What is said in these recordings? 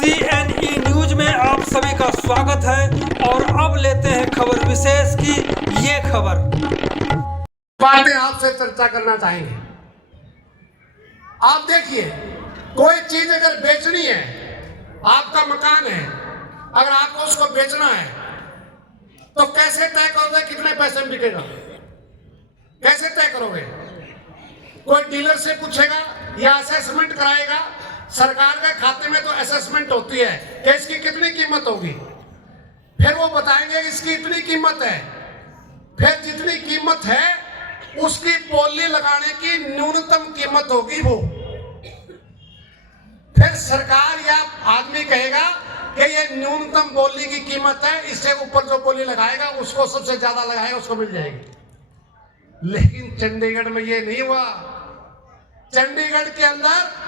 CNE news में आप सभी का स्वागत है और अब लेते हैं खबर विशेष की ये खबर। बातें आपसे चर्चा करना चाहेंगे। आप देखिए, कोई चीज अगर बेचनी है, आपका मकान है, अगर आपको उसको बेचना है तो कैसे तय करोगे कितने पैसे में बिकेगा? कैसे तय करोगे? कोई डीलर से पूछेगा या असेसमेंट कराएगा? सरकार के खाते में तो असेसमेंट होती है कि इसकी कितनी कीमत होगी, फिर वो बताएंगे इसकी इतनी कीमत है, फिर जितनी कीमत है उसकी बोली लगाने की न्यूनतम कीमत होगी वो। फिर सरकार या आदमी कहेगा कि ये न्यूनतम बोली की कीमत है, इससे ऊपर जो बोली लगाएगा उसको सबसे ज्यादा लगाएगा, उसको मिल जाएगी। लेकिन चंडीगढ़ में ये नहीं हुआ। चंडीगढ़ के अंदर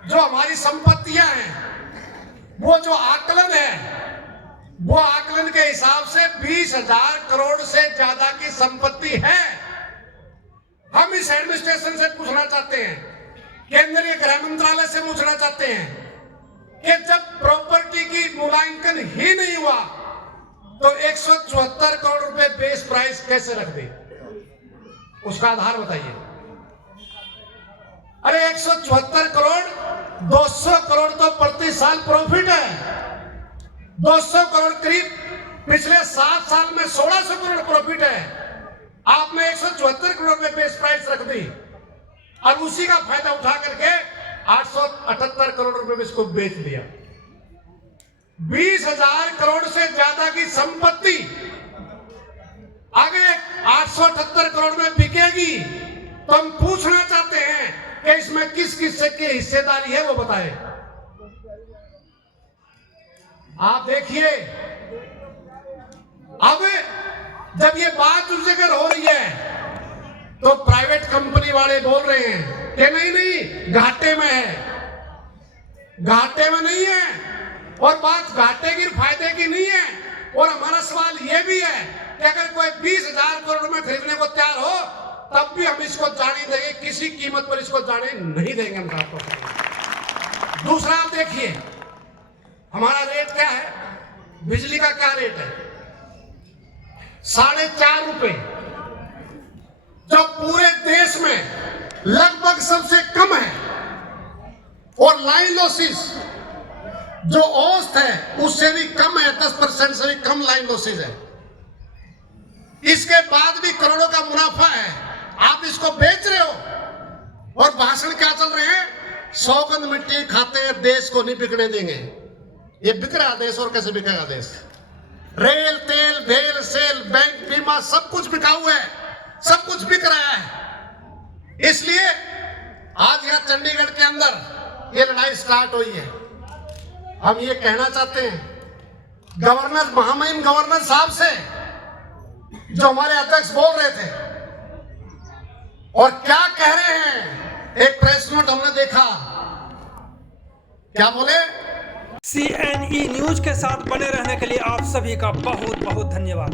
जो हमारी संपत्तियां हैं, वो जो आकलन है, वो आकलन के हिसाब से 20,000 करोड़ से ज्यादा की संपत्ति है। हम इस एडमिनिस्ट्रेशन से पूछना चाहते हैं, केंद्रीय गृह मंत्रालय से पूछना चाहते हैं कि जब प्रॉपर्टी की मूल्यांकन ही नहीं हुआ तो 174 करोड़ रुपए बेस प्राइस कैसे रख दी? उसका आधार बताइए। अरे 174 करोड़, 200 करोड़ तो प्रति साल प्रॉफिट है। 200 करोड़ करीब पिछले 7 साल में 1600 करोड़ प्रॉफिट है। आपने 174 करोड़ में बेस प्राइस रख दी और उसी का फायदा उठा करके 878 करोड़ रुपए में इसको बेच दिया। 20,000 करोड़ से ज्यादा की संपत्ति आगे 878 करोड़ में बिकेगी तो हम पूछना चाहते हैं कि इसमें किस किस की हिस्सेदारी है, वो बताएं। आप देखिए, अब जब ये बात उस जगह हो रही है तो प्राइवेट कंपनी वाले बोल रहे हैं कि नहीं नहीं घाटे में है, घाटे में नहीं है। और बात घाटे की फायदे की नहीं है। और हमारा सवाल यह भी है कि अगर कोई 20,000 करोड़ में खरीदने को तैयार हो तब भी हम इसको जाने देंगे, किसी कीमत पर इसको जाने नहीं देंगे हम आपको। दूसरा आप देखिए, हमारा रेट क्या है, बिजली का क्या रेट है? 4.5 रुपए, जो पूरे देश में लगभग सबसे कम है। और लाइन लॉसेस जो औसत है उससे भी कम है, 10% से भी कम लाइन लॉसेस है। इसके बाद भी करोड़ों का मुनाफा है, आप इसको बेच रहे हो। और भाषण क्या चल रहे हैं? सौगंध मिट्टी खाते हैं, देश को नहीं बिकने देंगे। ये बिक रहा देश, और कैसे बिकेगा देश? रेल, तेल, भेल, सेल, बैंक, बीमा सब कुछ बिका हुआ है, सब कुछ बिक रहा है। इसलिए आज यहां चंडीगढ़ के अंदर ये लड़ाई स्टार्ट हुई है। हम ये कहना चाहते हैं गवर्नर, महामहिम गवर्नर साहब से, जो हमारे अध्यक्ष बोल रहे थे और क्या कह रहे हैं। एक प्रेस नोट हमने देखा, क्या बोले? CNE न्यूज के साथ बने रहने के लिए आप सभी का बहुत बहुत धन्यवाद।